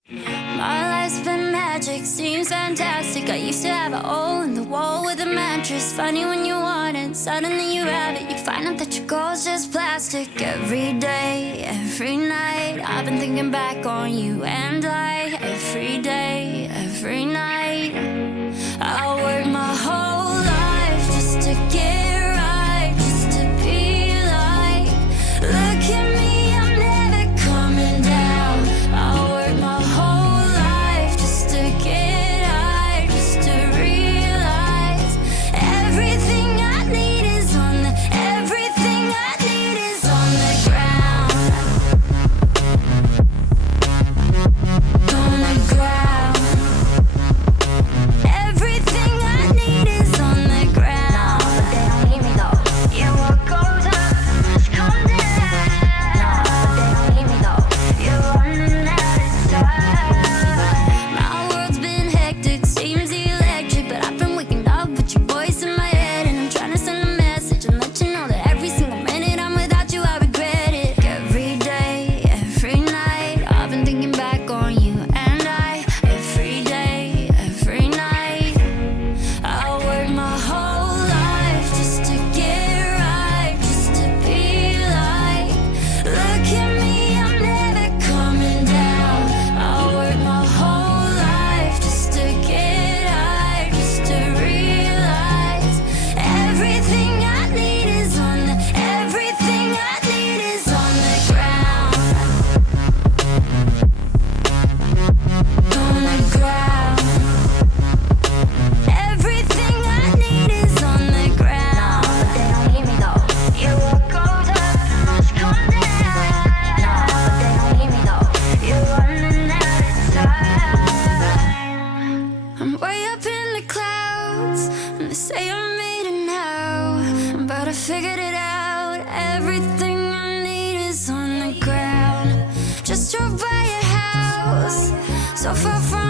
My life's been magic, seems fantastic. I used to have a hole in the wall with a mattress. Funny when you want it, suddenly you have it. You find out that your goal's just plastic. Every day, every night, I've been thinking back on you and I. Every day, every night, I work my whole life just to get right, just to be like, look at me, I'm never coming down. I work my whole life just to get high, just to realize everything I need is on the, everything I need is on the ground. On the ground. Everything I need is on the ground. But they don't hear me though. Yeah, what goes up must come down. But they don't hear me though. You're running out of time. My world's been hectic, seems electric, but I've been waking up with your voice in my head, and I'm trying to send a message and let you know that every single minute I'm without you, I regret it. Every day, every night, I've been thinking back on you and I. Every day, every night, I work my whole life just to get right, just to be like, look at me, I'm never coming down. I work my whole life just to get high, just to realize everything I need is on the, everything I need is on the ground. On the ground. Everything I need is on the ground. But they don't hear me though. Yeah, what goes up must come down. But they don't hear me though. You're running out of time. I'm way up in the clouds, and they say I made it now, but I figured it out. Everything I need is on the ground. Just drove by your house, so far from